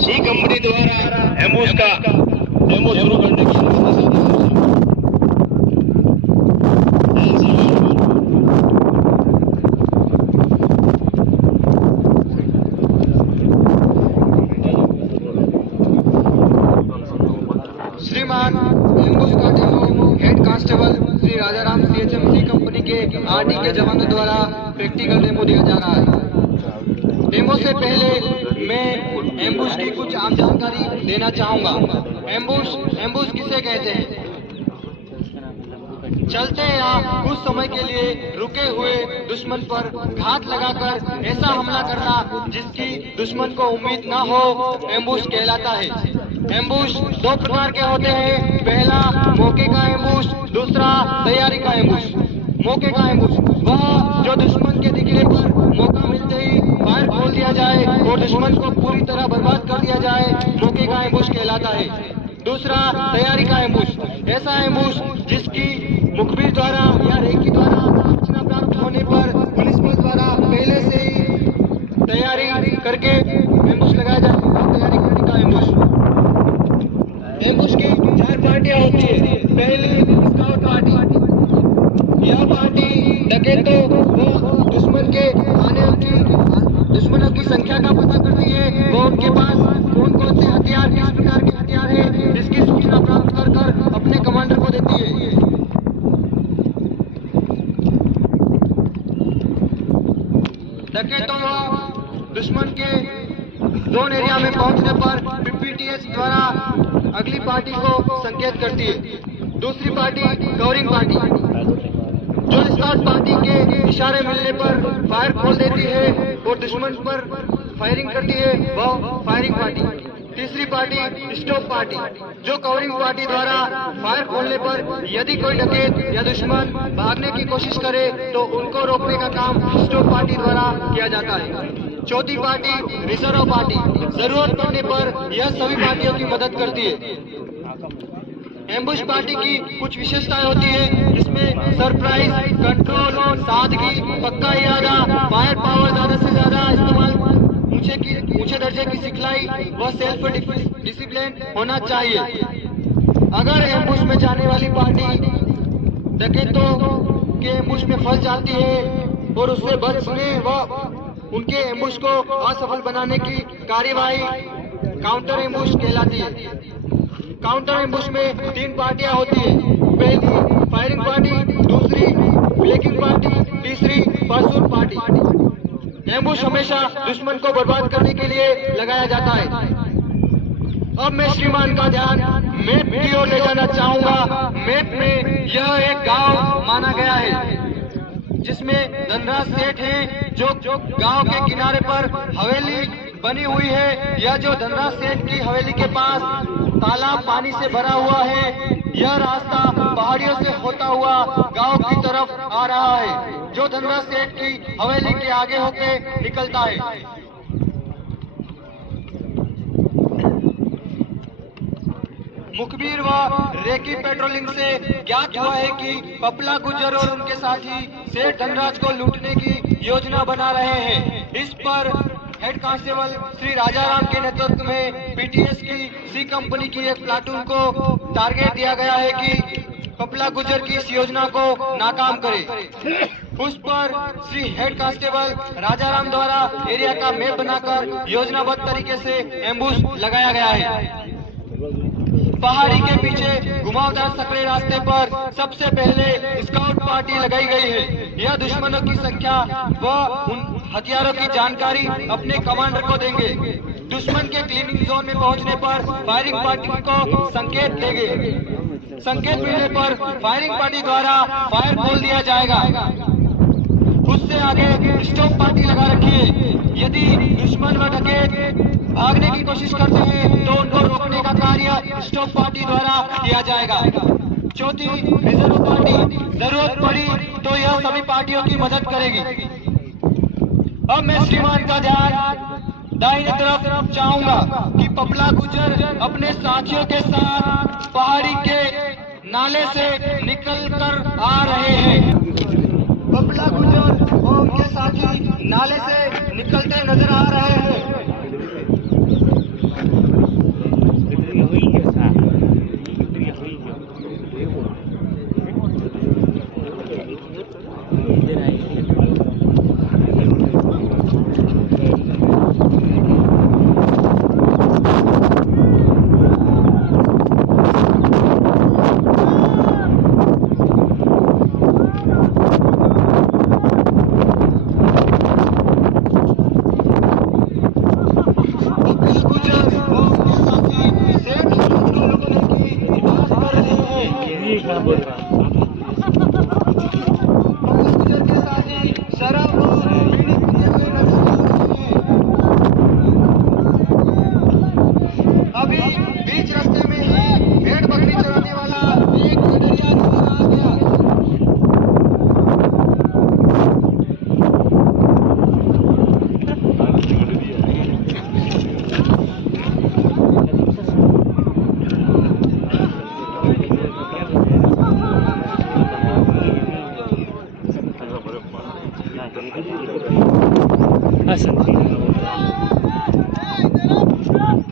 सी company द्वारा ambush का demo शुरू करने की श्रीमान एम्बुश का demo head constable Shri Rajaram CHMC company के RD के जवानों द्वारा प्रैक्टिकल डेमो दिया जा रहा है। डेमो से पहले मैं एम्बुश की कुछ आम जानकारी देना चाहूंगा। एम्बुश किसे कहते हैं? चलते या कुछ समय के लिए रुके हुए दुश्मन पर घात लगाकर ऐसा हमला करना जिसकी दुश्मन को उम्मीद न हो, एम्बुश कहलाता है। एम्बुश दो प्रकार के होते हैं। पहला मौके का एम्बुश, दूसरा तैयारी का एम्बुश। मौके का एम्बुश वह जो दुश्मन के दिखने पर मौका मिलते ही फायर खोल दिया जाए और दुश्मन को पूरी तरह बर्बाद कर दिया जाए, मौके का एम्बुश कहलाता है। दूसरा तैयारी का एम्बुश, ऐसा एम्बुश जिसकी मुखबिर द्वारा या रेकी द्वारा सूचना प्राप्त होने पर पुलिस बल द्वारा पहले से ही तैयारी करके एम्बुश लगाया जाता है, तैयारी करने का एम्बुश। एम्बुश की 4 पार्टियां होती है। पहली स्काउट पार्टी, यह पार्टी डकैतों वो दुश्मनों की संख्या का पता करती है। वो उनके पास कौन कौन से हथियार, किस प्रकार के हथियार है, इसकी सूचना प्राप्त कर अपने कमांडर को देती है। डकैतों दुश्मन के जोन एरिया में पहुंचने पर PPTS द्वारा अगली पार्टी को संकेत करती है। दूसरी पार्टी कवरिंग पार्टी, जो स्काउट पार्टी के इशारे मिलने पर फायर खोल देती है और दुश्मन पर फायरिंग करती है, वह फायरिंग पार्टी। तीसरी पार्टी स्टॉप पार्टी, जो कवरिंग पार्टी द्वारा फायर खोलने पर यदि कोई डकैत या दुश्मन भागने की कोशिश करे तो उनको रोकने का काम स्टॉप पार्टी द्वारा किया जाता है। चौथी पार्टी रिजर्व पार्टी, जरूरत पड़ने पर यह सभी पार्टियों की मदद करती है। एम्बुश पार्टी की कुछ विशेषताएं होती है, जिसमें सरप्राइज, कंट्रोल, सादगी, पक्का इरादा, फायर पावर ज्यादा से ज्यादा इस्तेमाल, ऊंचे दर्जे की सिखलाई व सेल्फ डिसिप्लिन होना चाहिए। अगर एम्बुश में जाने वाली पार्टी डकैतों के एम्बुश में फंस जाती है और उससे बचने व उनके एम्बुश को असफल बनाने की कार्यवाही काउंटर एम्बुश कहलाती है। काउंटर एम्बुश में 3 पार्टियां होती है। पहली फायरिंग पार्टी, दूसरी फ्लैंकिंग पार्टी, तीसरी परसूट पार्टी। एम्बुश हमेशा दुश्मन को बर्बाद करने के लिए लगाया जाता है। अब मैं श्रीमान का ध्यान मैप की ओर ले जाना चाहूंगा। मैप में यह एक गांव माना गया है जिसमें धनराज सेठ है, जो गांव के किनारे पर हवेली बनी हुई है। यह जो धनराज सेठ की हवेली के पास तालाब पानी से भरा हुआ है, यह रास्ता पहाड़ियों से होता हुआ गांव की तरफ आ रहा है, जो धनराज सेठ की हवेली के आगे होके निकलता है। मुखबिर व रेकी पेट्रोलिंग से ज्ञात हुआ है कि पपला गुजर और उनके साथी सेठ धनराज को लूटने की योजना बना रहे हैं। इस पर हेड कांस्टेबल श्री राजाराम के नेतृत्व में PTS की सी कंपनी की एक प्लाटून को टारगेट दिया गया है कि पपला गुजर की इस योजना को नाकाम करे। उस पर श्री हेड कांस्टेबल राजाराम द्वारा एरिया का मैप बनाकर योजनाबद्ध तरीके से एम्बुश लगाया गया है। पहाड़ी के पीछे घुमावदार सकरे रास्ते पर सबसे पहले स्काउट पार्टी लगाई गई है। यह दुश्मनों की संख्या व उन हथियारों की जानकारी अपने कमांडर को देंगे। दुश्मन के क्लीनिंग जोन में पहुंचने पर फायरिंग पार्टी को संकेत देंगे। संकेत मिलने पर फायरिंग पार्टी द्वारा फायर खोल दिया जाएगा। उससे आगे स्टॉप पार्टी लगा रखी है। यदि दुश्मन व डकैत भागने की कोशिश करते हैं तो उनको रोकने का कार्य स्टॉप पार्टी द्वारा किया जाएगा। चौथी रिजर्व पार्टी, जरूरत पड़ी तो यह सभी पार्टियों की मदद करेगी। अब मैं श्रीमान का ध्यान दाहिने तरफ चाहूंगा कि पपला गुजर अपने साथियों के साथ पहाड़ी के नाले से निकल कर आ रहे हैं। पपला गुजर वो उनके साथी नाले से निकलते नजर आ रहे हैं।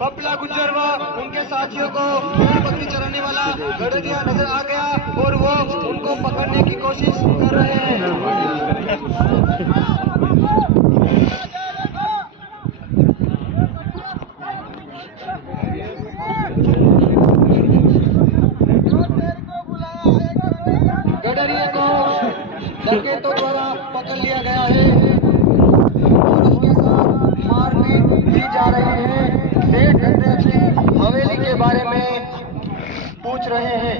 पपला गुज्जर व उनके साथियों को भेड़ बकरी चराने वाला गडरिया नजर आ गया और वो उनको पकड़ने की कोशिश कर रहे हैं। गडरिया को डकैतों द्वारा पकड़ लिया गया है और उसके साथ मारपीट की जा रही है। सेठ धनराज की हवेली के बारे में पूछ रहे हैं।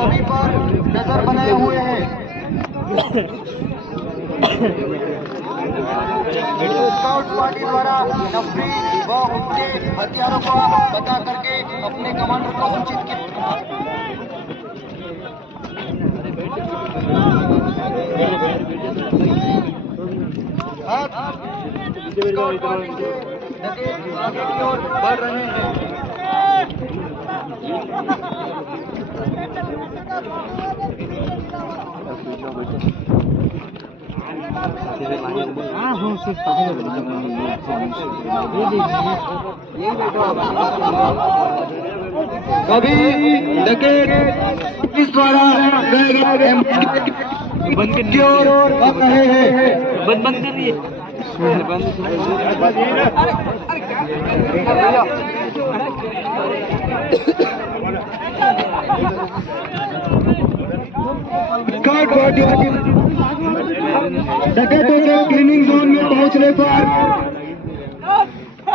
सभी पर नजर बनाए हुए हैं। स्काउट पार्टी द्वारा नफरी व उनके हथियारों को पता करके अपने कमांडर को सूचित किया। स्काउट पार्टी से डकैत आगे की ओर बढ़ रहे हैं। कभी डकैत पुलिस द्वारा बंद की ओर बढ़ रहे हैं। बंद करिए। स्काउट पार्टी डकैतों के क्लीनिंग जोन में पहुंचने पर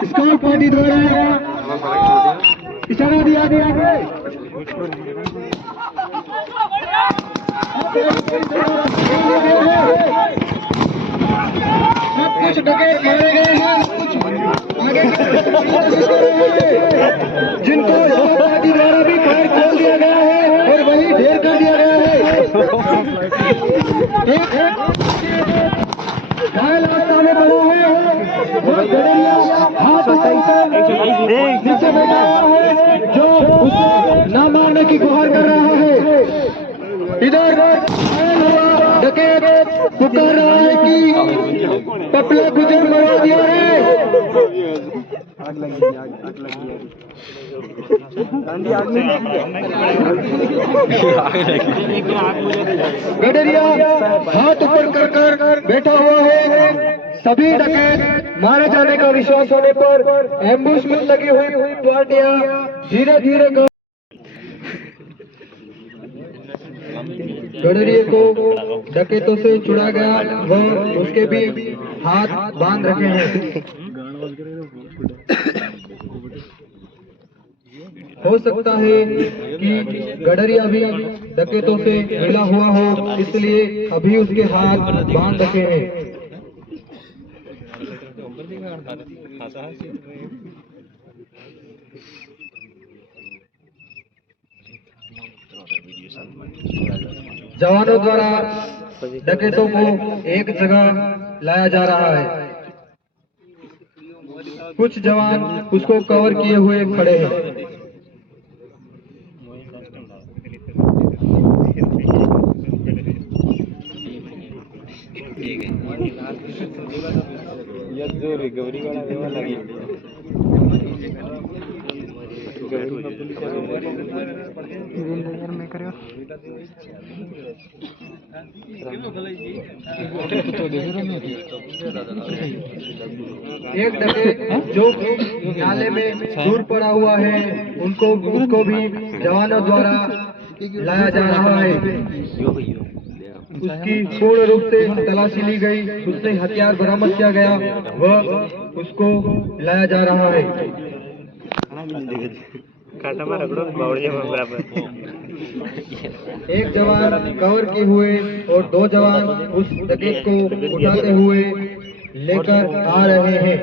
स्काउट पार्टी द्वारा इशारा दिया गया है। कुछ डकैत मारे गए हैं, कुछ आगे जिनको स्काउट पार्टी द्वारा भी फायर खोल दिया गया है और वही ढेर कर दिया गया है। नीचे बैठा हुआ है जो उसे न मारने की गुहार कर रहा है। इधर डकैत पुकार रहा है कि पपला गुजर मरा दिया है। गडरिया हाथ ऊपर कर कर बैठा हुआ है। सभी डकैत मारे जाने का विश्वास होने पर एम्बुश में लगी हुई पार्टियां धीरे धीरे गडरिये को डकैतों से छुड़ा गया। वह उसके भी हाथ बांध रखे हैं। हो सकता है कि गडरिया भी डकैतों से मिला हुआ हो, इसलिए अभी उसके हाथ बांध रखे हैं। जवानों द्वारा डकैतों को एक जगह लाया जा रहा है। कुछ जवान उसको कवर किए हुए खड़े हैं। रिकवरी वाला देवा लगी एक डकैत जो नाले में दूर पड़ा हुआ है उसको भी जवानों द्वारा लाया जा रहा है। उसकी पूर्ण रूप से तलाशी ली गई, उससे हथियार बरामद किया गया, वह उसको लाया जा रहा है। एक जवान कवर किए हुए और दो जवान उस डकैत को उठाते हुए लेकर आ रहे हैं।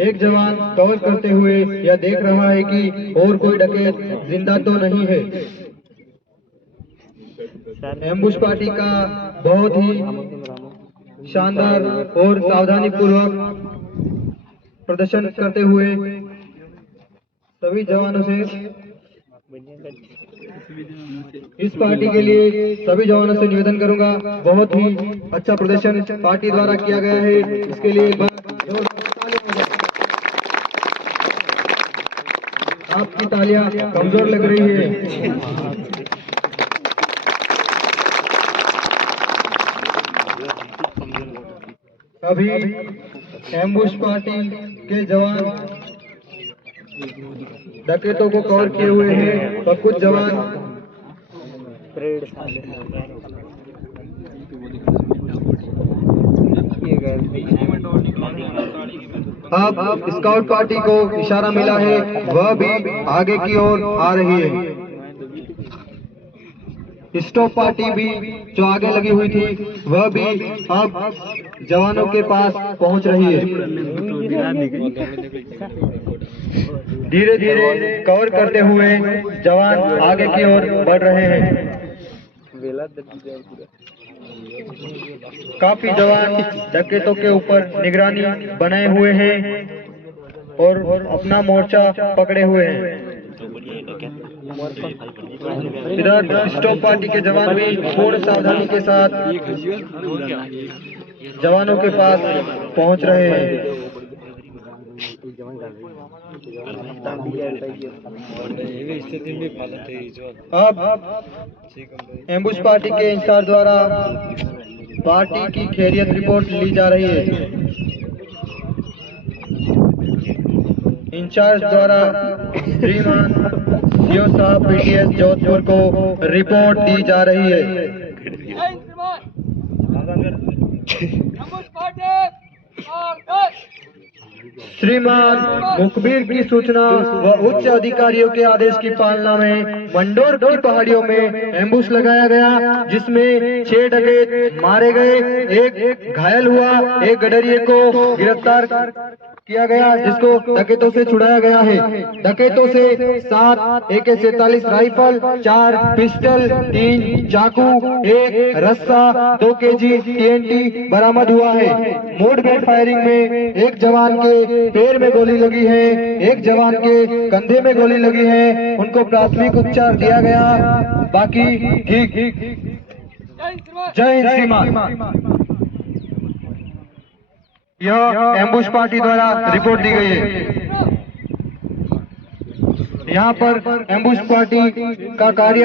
एक जवान कवर करते हुए यह देख रहा है कि और कोई डकैत जिंदा तो नहीं है। एम्बुश पार्टी का बहुत ही शानदार और सावधानी पूर्वक प्रदर्शन करते हुए सभी जवानों से इस पार्टी के लिए सभी जवानों से निवेदन करूंगा, बहुत ही अच्छा प्रदर्शन पार्टी द्वारा किया गया है। इसके लिए आपकी तालियां कमजोर लग रही है। अभी एम्बुश पार्टी के जवान डकैतों को कवर किए हुए हैं और कुछ जवान अब स्काउट पार्टी को इशारा मिला है, वह भी आगे की ओर आ रही है। स्टॉप पार्टी भी जो आगे लगी हुई थी वह भी अब जवानों के पास पहुंच रही है। धीरे धीरे कवर करते हुए जवान आगे की ओर बढ़ रहे हैं। काफी जवान डकैतों के ऊपर निगरानी बनाए हुए हैं और अपना मोर्चा पकड़े हुए हैं। इधर स्टॉप पार्टी के जवान भी पूर्ण सावधानी के साथ जवानों के पास पहुंच रहे हैं। अब एम्बुश पार्टी के इंचार्ज द्वारा पार्टी की खैरियत रिपोर्ट ली जा रही है। इंचार्ज द्वारा श्रीमान सीओ साहब पीटीएस जोधपुर को रिपोर्ट दी जा रही है। एम्बुश पार्टी श्रीमान मुखबिर की सूचना व उच्च अधिकारियों के आदेश की पालना में मंडोर की पहाड़ियों में एम्बुश लगाया गया, जिसमें 6 डकैत मारे गए, एक घायल हुआ, एक गडरिये को गिरफ्तार किया गया, जिसको डकैतों से छुड़ाया गया है। डकैतों से 7 AK-47 राइफल, 4 पिस्टल, 3 चाकू, 1 रस्सा, 2 kg TNT बरामद हुआ है। मुठभेड़ फायरिंग में एक जवान के पैर में गोली लगी है, एक जवान के कंधे में गोली लगी है, उनको प्राथमिक उपचार दिया गया, बाकी ठीक। जय हिंद श्रीमान। यह एम्बुश पार्टी द्वारा रिपोर्ट दी गई है। यहाँ पर एम्बुश पार्टी का कार्य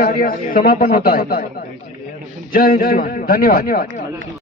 समापन होता है। जय हिंद श्रीमान, धन्यवाद।